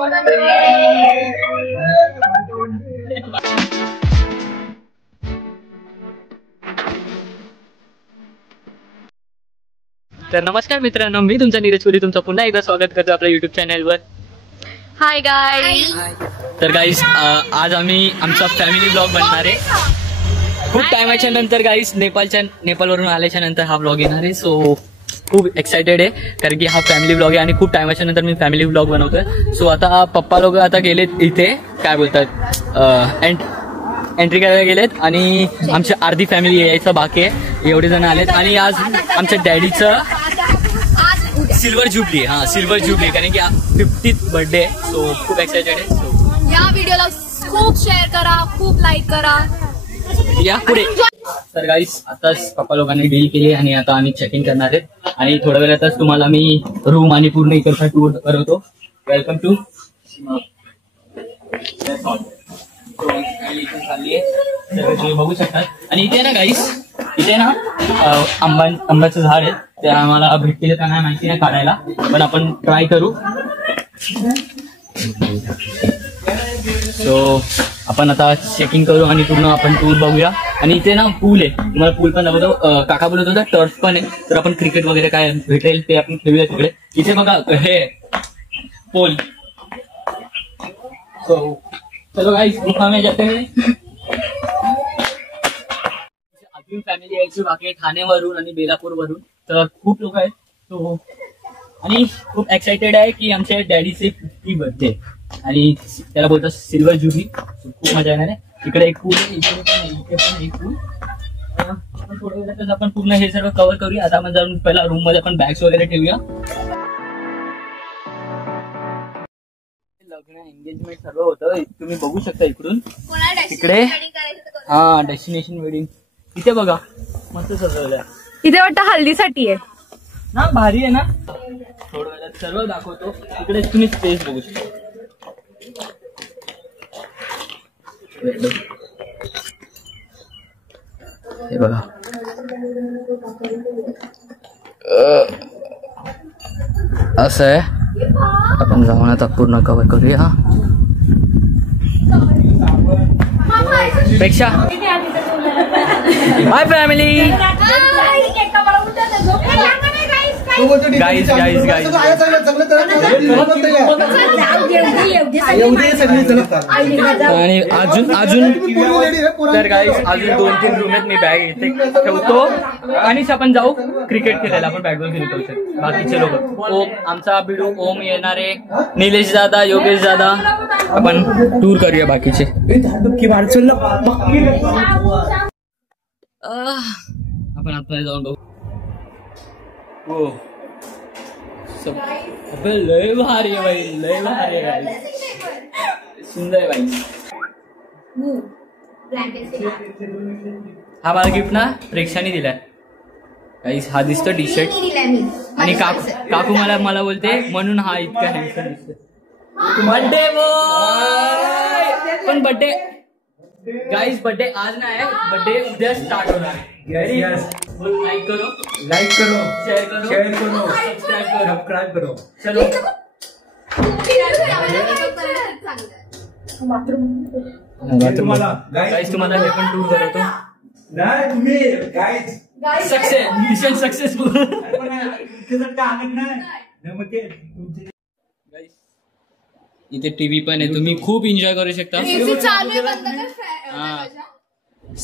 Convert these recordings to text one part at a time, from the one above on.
तर नमस्कार मित्रांनो, मी तुमचा नीरज पुरी तुमचं पुन्हा एकदा स्वागत करतो आपल्या युट्यूब चॅनलवर. Hi guys. तर गाईज आज आम्ही आमचा फॅमिली ब्लॉग बनणार आहे. खूप टायमाच्या नंतर गाईज नेपाळवरून आल्याच्या नंतर हा ब्लॉग येणार आहे. सो खूप एक्सायटेड आहे कारण की हा फॅमिली ब्लॉग आहे आणि खूप टायमाच्या नंतर मी फॅमिली ब्लॉग बनवतोय. सो आता पप्पा लोक आता गेलेत इथे काय बोलतात एंट्री करायला गेलेत आणि आमची अर्धी फॅमिली यायचं बाकी आहे. एवढे जण आलेत आणि आज आमच्या डॅडीचं सिल्वर जुबली सिल्वर जुबली कारण की 50th बर्थडे आहे. सो खूप एक्सायटेड आहे. या व्हिडिओला खूप शेअर करा, खूप लाईक करा. या पुढे. तर गाईस आताच पप्पा लोकांनी डील केली आणि आता आम्ही चेक इन करणार आहेत आणि थोड्या वेळातच तुम्हाला मी रूम आणि पूर्ण इकडचा टूर करवतो. वेलकम टू चालली आहे तर तुम्ही बघू शकता. आणि इथे ना गाईस इथे ना आंब्याचं झाड आहे. ते आम्हाला भेटतील का नाही माहिती नाही काढायला, पण आपण ट्राय करू. सो आपण आता चेकिंग करू आणि पूर्ण आपण टूर बघूया. आणि इथे ना पूल आहे, तुम्हाला पूल पण दाखवतो. काका बोलत होता टर्फ पण आहे, तर आपण क्रिकेट वगैरे काय भेटेल ते आपण खेळूया तिकडे. इथे बघा हे पोल. सो चलो गाइस गुफा में जाते हैं. अजून फॅमिली यायची बाकी आहे ठाणेवरून आणि बेलापूर वरून, तर खूप लोक आहेत. तो आणि खूप एक्साइटेड आहे की आमच्या डॅडीचे 50th बर्थडे आणि त्याला बोलतात सिल्वर जुबली. खूप मजा येणार आहे. इकडे एक पूल आहे, इकडे पण एक पूल. थोड्या वेळातच आपण पूर्ण हे सर्व कव्हर करूया. आता आपण जाऊन पहिला रूम मध्ये आपण बॅग्स वगैरे ठेवूया. एंगेजमेंट सर्व होतं, तुम्ही बघू शकता इकडून तिकडे. डेस्टिनेशन वेडिंग इथे बघा मस्त सजवलंय. इथे वाटतं हल्दीसाठी आहे ना, भारी आहे ना. थोड्या वेळात सर्व दाखवतो. इकडे तुम्ही स्पेस बघू शकता. हे बघा असं आहे. आपण जाऊन आता पूर्ण कव्हर करूया. पेक्षा hi family. Guys guys guys आणि अजून तर गाईज अजून 2-3 रूम आहेत. मी बॅग इथे ठेवतो आणि आपण जाऊ क्रिकेट खेळायला. आपण बॅट बॉल खेळतो. बाकीचे लोक आमचा बिडू ओम येणारे, निलेश दादा, योगेश दादा. आपण टूर करूया बाकीचे. आपण आता जाऊन बघू. हो लय भारी आहे बाई, लय भारी आहे बाई, सुंदर आहे बाई. हा मला गिफ्ट ना प्रेक्षाने दिलाय गाईस. हा दिसतो टी शर्ट आणि काकू मला बोलते म्हणून हा इतका हँडसम दिसतो. Birthday boy. पण बर्थडे गाईस बर्थडे आज नाही, बर्थडे उद्या स्टार्ट होणार आहे. लाइक करो शेयर करो सब्सक्राइब करो. चलो तुम्हाला हे पण टूर करतो. Mission successful. इथे टीव्ही पण आहे, तुम्ही खूप एन्जॉय करू शकता.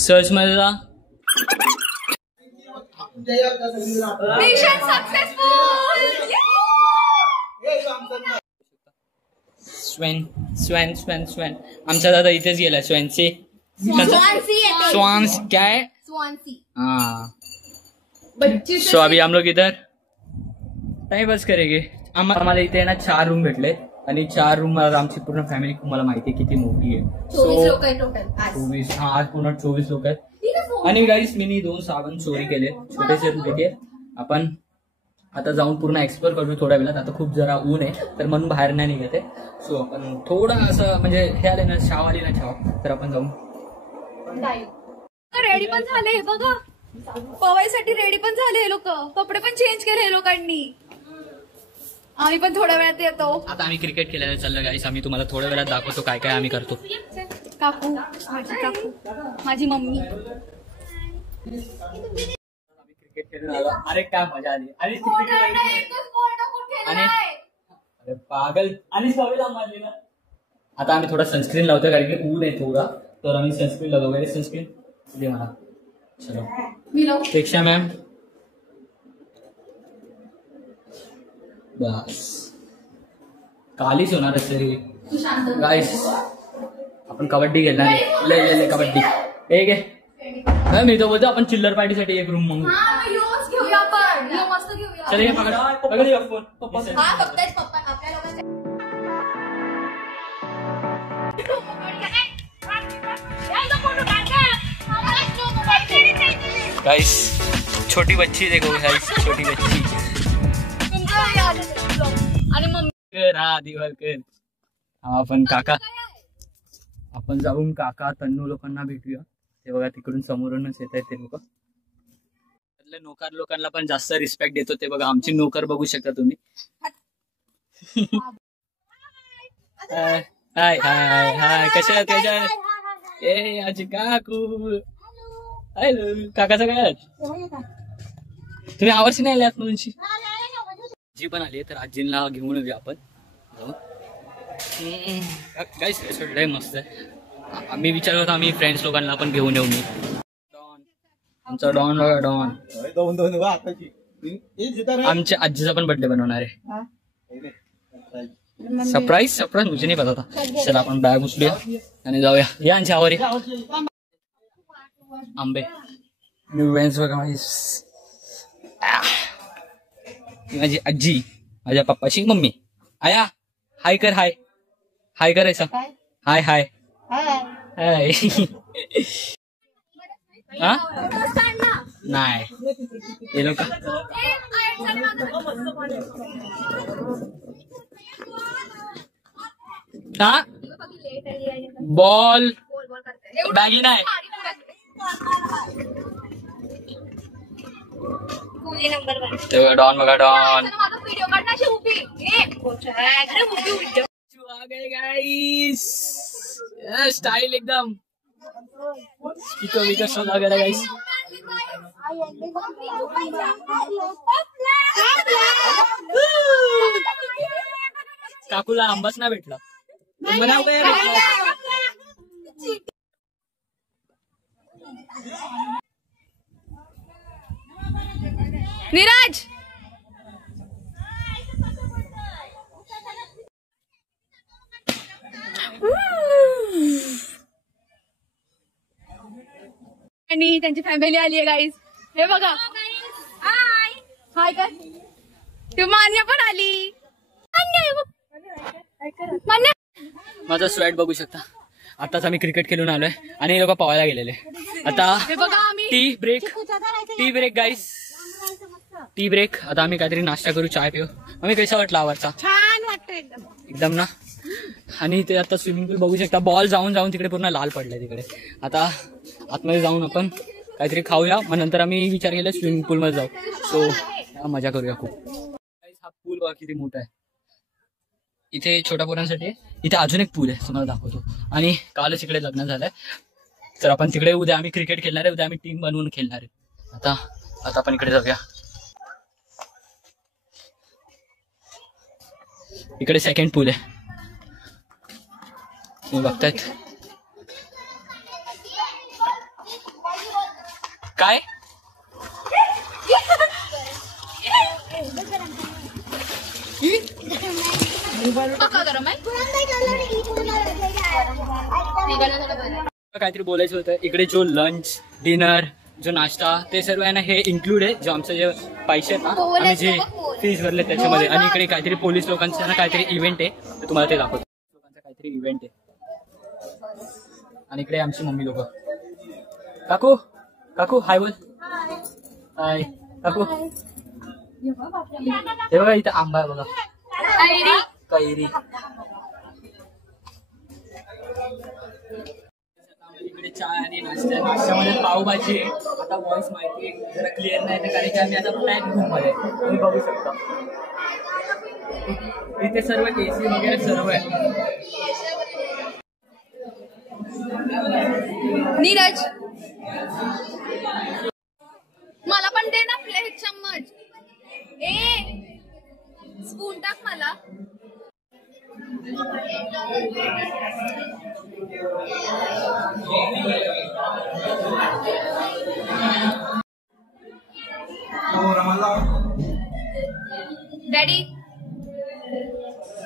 सर्च मध्ये जा. Mission successful. स्वॅन आमचा दादा इथेच गेला. स्वॅनचे स्वान्स काय सो अभी हम लोग इधर टाइम पास करेंगे. आम्हाला इथे ना 4 रूम भेटले आणि 4 रूम आमची पूर्ण फॅमिली तुम्हाला माहिती आहे किती मोठी आहे. 24 लोक आहेत टोटल. 24 आज पूर्ण 24 लोक आहेत. आणि गाईस मी 2 साबण चोरी केले छोटेसे रुपये. आपण आता जाऊन पूर्ण एक्सप्लोर करू थोड्या वेळात. आता खूप जरा ऊन आहे तर म्हणून बाहेर नाही निघत आहे. सो आपण थोडं असं म्हणजे हे आले ना छाव आली ना छाव तर आपण जाऊन रेडी पण झाले. बघा पवायसाठी रेडी पण झाले हे लोक. कपडे पण चेंज केले हे लोकांनी. आम्ही पण थोड्या वेळात येतो. आता आम्ही क्रिकेट खेळायला चाललो गाईस. आम्ही तुम्हाला थोड्या वेळात दाखवतो काय काय आम्ही करतो. काकू, माझी काकू, माझी मम्मी. क्रिकेट खेळून आलो. अरे काय मजा आली. आणि अरे पागल आणि सवय मारली ना. आता आम्ही थोडा सनस्क्रीन लावतोय कारण की ऊन आहे थोडा, तर आम्ही सनस्क्रीन लावतो. वगैरे सनस्क्रीन दे मला. चलो पेक्षा मॅम बस कालीच होणार तरी. गाईस आपण कबड्डी खेळणार आहे. लय कबड्डी. एक आहे मी तो बोलतो आपण चिल्लर पार्टीसाठी एक रूम मग घेऊया आपण. मस्त घेऊया. चल ये पकड ये फोन. गाइस छोटी बच्ची देखो गाइस, छोटी बच्ची. आणि मम्मी हा दिवाळकर. आपण काका आपण जाऊन काका तन्नू लोकांना भेटूया. ते बघा तिकडून समोरूनच येत आहेत ते लोक. नोकर लोकांना पण जास्त रिस्पेक्ट देतो. ते बघा आमची नोकर बघू शकता तुम्ही. हाय हाय हाय कशा ए आजी काकू. हॅलो काकाचा काय तुम्ही आवर्षी नाही आल्यात म्हणूनशी. आजी पण आली तर आजींना घेऊन येऊया आपण. काहीच लय मस्त आहे. आम्ही विचार करतो आम्ही फ्रेंड्स लोकांना पण घेऊन येऊ. मी आमचा डॉन बघा डॉन. आमच्या आजीचा पण बर्थडे बनवणार आहे. सरप्राईज मुझे नाही पता था. चला आपण बॅग उचलूया आणि जाऊया. या आमच्यावर आंबे न्यू वेन्स बघा. माझी आजी माझ्या पप्पाची मम्मी. आया हाय कर. हाय हाय करायचा. हाय हाय हाय. हा नाही हे लोक हा बॉल बॅगी नाही. डॉन बघा डॉन. स्टाइल एकदम स्पीकर वगैरे गाइस. काकूला आंबाच ना भेटला. नीरज आणि त्यांची फॅमिली आली आहे गाईज. हे बघा. हाय हाय काय ती मान्या पण आली. माझा स्वेट बघू शकता. आताच आम्ही क्रिकेट खेळून आलोय आणि हे लोक पवायला गेलेले. आता tea break guys. Tea break. आता आम्ही काहीतरी नाश्ता करू, चाय पिऊ. आम्ही कसा वाटला आवडचा. छान वाटतं एकदम ना. आणि ते आता स्विमिंग पूल बघू शकता. बॉल जाऊन तिकडे पूर्ण लाल पडलाय तिकडे. आता आतमध्ये जाऊन आपण काहीतरी खाऊया. मग नंतर आम्ही विचार केला स्विमिंग पूल मध्ये जाऊ. सो मजा करूया खूप. हा पूल बघा किती मोठा आहे. इथे छोट्या पोरांसाठी. इथे अजून एक पूल आहे तुम्हाला दाखवतो. आणि कालच इकडे लग्न झालंय तर आपण तिकडे उद्या आम्ही क्रिकेट खेळणार आहे. उद्या आम्ही टीम बनवून खेळणार आहे. आता आपण इकडे जाऊया. इकडे सेकंड पूल आहे तुम्ही बघतायत. काय काहीतरी बोलायचं होतं. इकडे जो लंच डिनर जो नाश्ता ते सर्व आहे ना हे इन्क्लूड आहे. जो आमचं जे पैसे आहेत ना आम्ही जे फीस भरले त्याच्यामध्ये. आणि इकडे काहीतरी पोलीस लोकांचा ना काहीतरी इव्हेंट आहे तुम्हाला ते दाखवतो. लोकांचा काहीतरी इव्हेंट आहे. आणि इकडे आमची मम्मी लोक. काकू हाय बोल. हाय काकू. हे बघा इथं आंबा आहे बघा. कैरी. इकडे चाय आणि नाश्त्यामध्ये पावभाजी आहे. आता व्हॉइस माहिती जरा क्लिअर नाही तर कारण की आम्ही आता प्लॅन रूम मध्ये तुम्ही बघू शकता. इथे सर्व एसी वगैरे सर्व आहे. नीरज मला पण दे ना प्लेट चम्मच. स्पून टाक मला. डॅडी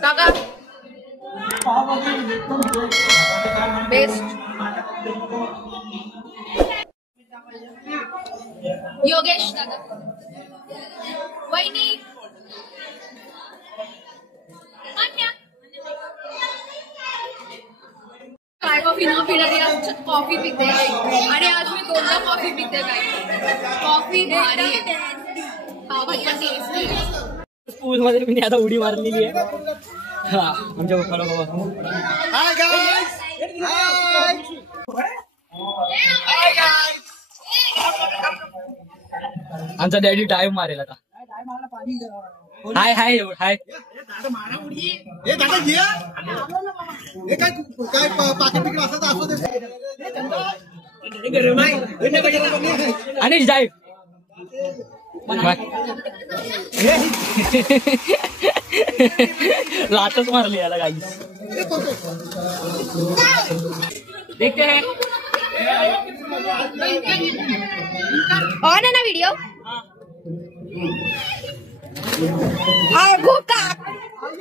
काका बेस्ट. योगेश दादा वहिनी काय कॉफी न पिणारी आज कॉफी पिते आणि आज मी 2दा कॉफी पिते. कॉफी भारी पावभाजी टेस्टी. स्कूल मध्ये मी आता उडी मारलेली आहे. हा आमच्या पप्पाला बाबा हाय गाईस. आमचा डॅडी डायव्ह मारेल आता. हाय हाय हाय. अनिश डायव्ह लातच मारली याला गाईस. देखते हैं ऑन आहे ना व्हिडिओ.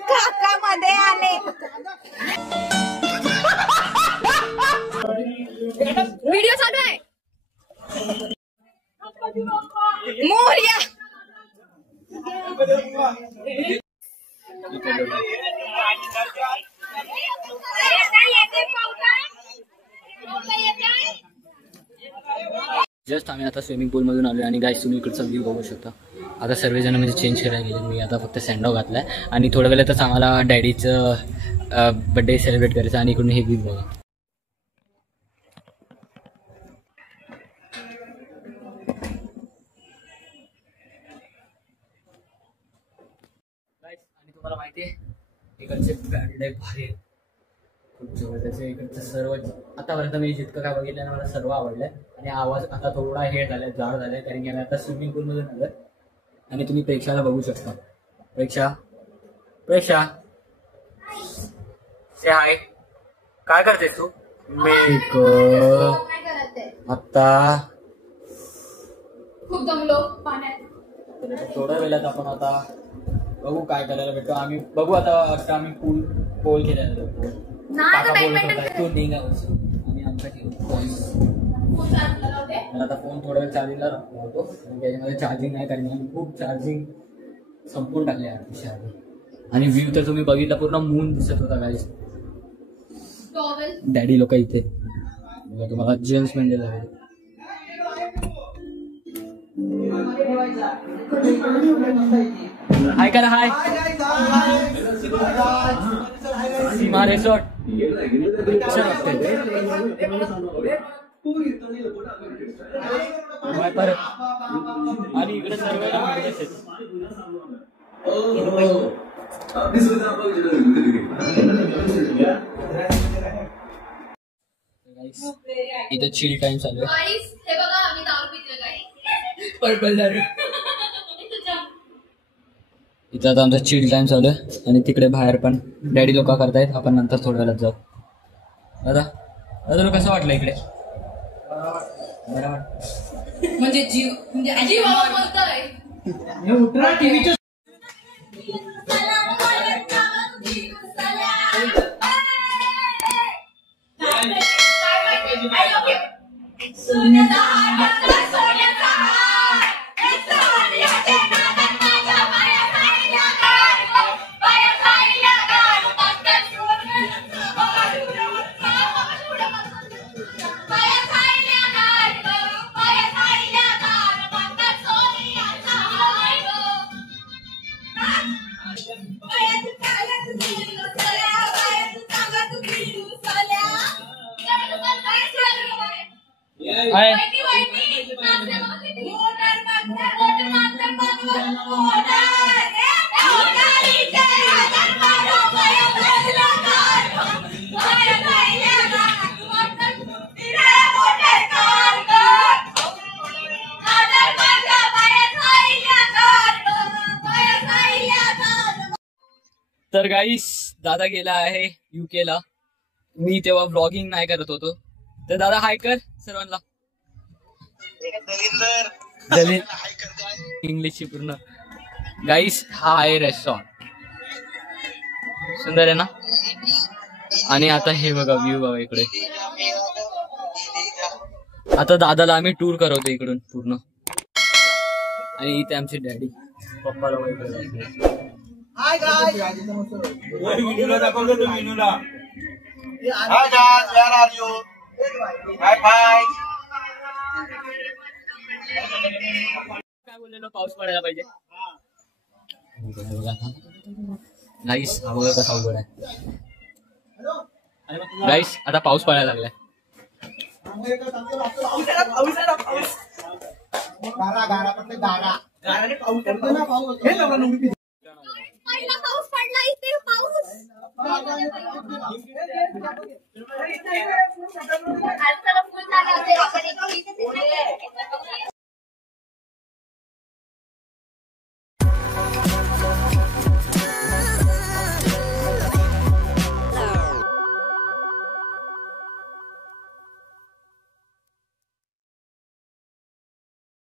काका मध्ये आले. व्हिडिओ चालू आहे. मोरया जस्ट आम्ही आता स्विमिंग पूल मधून आलो आणि गाईस तुम्ही इकडचा व्ह्यू बघू शकता. आता सर्वजण म्हणजे चेंज करायला गेले. मी आता फक्त सँडो घातलाय आणि थोड्या वेळातच आम्हाला डॅडीचं बर्थडे सेलिब्रेट करायचं. आणि इकडून हे व्ह्यू बघा. आणि तुम्हाला माहिती आहे इकडचे बर्थडे भारी आहे. खूप जबरदस्त. इकडचं सर्व आतापर्यंत मी जितकं काय बघितलं ना मला सर्व आवडलंय. आणि आवाज आता थोडा हे झालाय जाड झालाय कारण की आम्ही आता स्विमिंग पूल मधून आलोय. आणि तुम्ही प्रेक्षाला बघू शकता. प्रेक्षा से हाय. काय करतेस तू? आता खूप दमलो पाण्यात. थोड्या वेळात आपण आता बघू काय करायला भेटतो. आम्ही बघू आता आम्ही पोल खेळायला जातो. तो निघावं आणि आमचा मला आता फोन थोडा वेळ चार्जिंगला लावतो. त्याच्यामध्ये चार्जिंग नाही कारण आम्ही खूप चार्जिंग संपून टाकले अतिशय. आणि व्ह्यू तर तुम्ही बघितला पूर्ण मून दिसत होता गाईस. डॅडी लोक इथे तुम्हाला जेम्स मेंडेल आहे. हाय करा हाय. सीमा रिसॉर्ट परत आणि इकडे सर्व इथं चिल टाइम चालू आहे. इथं आता आमचा चिल टाइम चालू आहे आणि तिकडे बाहेर पण डॅडी लोक करतायत. आपण नंतर थोड्या वेळात जाऊ. दादा तुला कसं वाटलं इकडे? म्हणजे जीव म्हणजे तर गाईस दादा गेला आहे UK ला. मी तेव्हा ब्लॉगिंग नाही करत होतो. तर दादा हाय कर सर्वांना. इंग्लिशची पूर्ण. गाईस हा आहे रेस्टॉरंट. सुंदर आहे ना. आणि आता हे बघा व्ह्यू बघा इकडे. आता दादाला आम्ही टूर करवतो इकडून पूर्ण. आणि इथे आमचे डॅडी पप्पा लोक इकडे. हाय गाइस विनूला दाखवलं तू विनूला. Hi guys where are you. Bye bye. काय बोललेलो पाऊस पडायला पाहिजे. गाईस हा बघा कसा उघड आहे. गाईस आता पाऊस पडायला लागलाय. पहिला पाऊस पडला इथे पाऊस.